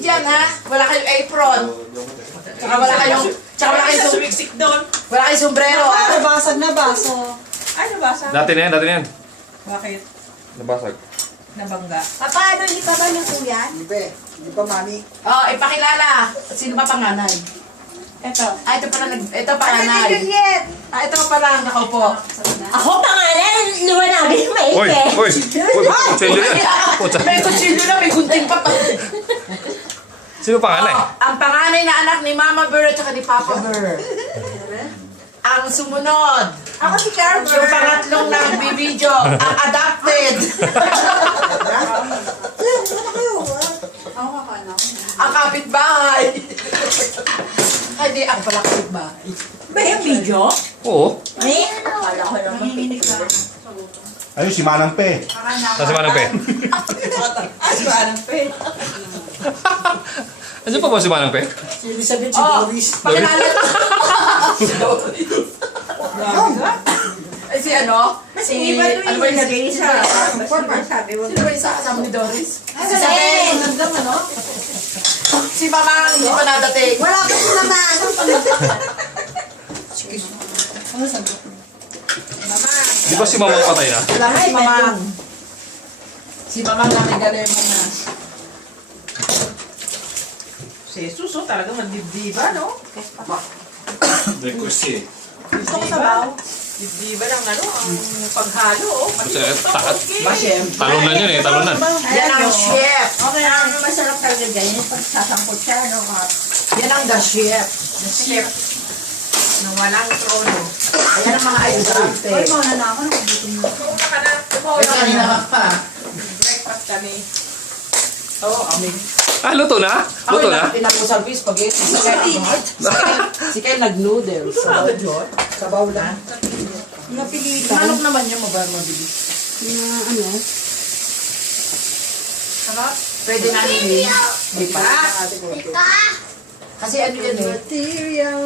dyan, ha? Wala kayong apron. Tsaka wala kayong sumiksik doon. wala kayong sombrero, ha? Nabasag na baso. Ay, nabasa. Dati na yan. Bakit? Nabasag. Nabangga. Paano hindi pa ba niyo po yan? Hindi pa, mami. Oh, ipakilala. Sino ba panganay? Eto. Ah, ito panganay. Juliet! Ah, ito pala ang nakaupo. Ako pangalan, lumanagin maike. Uy, kutsilyo yan. Puta. May kutsilyo na, may gunting pa pa. Sino panganay? Oh, ang panganay na anak ni Mama Burr at saka ni Papa Burr. Ang sumunod, Ako si Carver. yung pangatlong nagbibideo, ang adopted. Ang kapitbahay. Ay, di, ang pala kapitbahay. Ba yung video? Oo. Ay, akala ko naman picture. Ayun, si Manang Pe. Nasa Manang Pe. Ay, parang pe. Ano pa ba si Manang Pe? Ibig sabihin si Oh, Doris. pakilala. Si Doris. Ay, si ano? Si, ano ba yung naging isa? Sabi mo. Sino ba yung isa kasama ni Doris? Si Sabi. Saben. Nandang ano? Si Mamang, hindi pa nadating. Wala pa si naman. Di ba si Mamang patay na? Wala pa si Mamang. Si Mamang nakigala yung mga. Si Jesus, oh, talagang magdibdiba, no? Request eh. Gusto ko sabaw. Dibdiba ng ano, ang paghalo, oh. Kasi talunan Talunan yun eh, talunan. Yan ang chef. Okay, ang masarap talaga ganyan. Pag sasangkot siya, no? Yan ang the chef. The chef. Na walang trono. Ayan ang mga ayudante. Ay, mauna na ako. Nakubutin mo. Kumuha ka na. Kumuha Ay, ka kanina na. ka pa. Breakfast kami. Oo, kami. Ah, luto na? Luto na? Pinag-usal ko yung spaghetti. Si Kyle nag-noodles. Sabaw lang. Napilitan. Manok naman niya mabilis. Na ano? Sarap. Pwede na hindi. Di pa. Kasi ano yan eh. Material.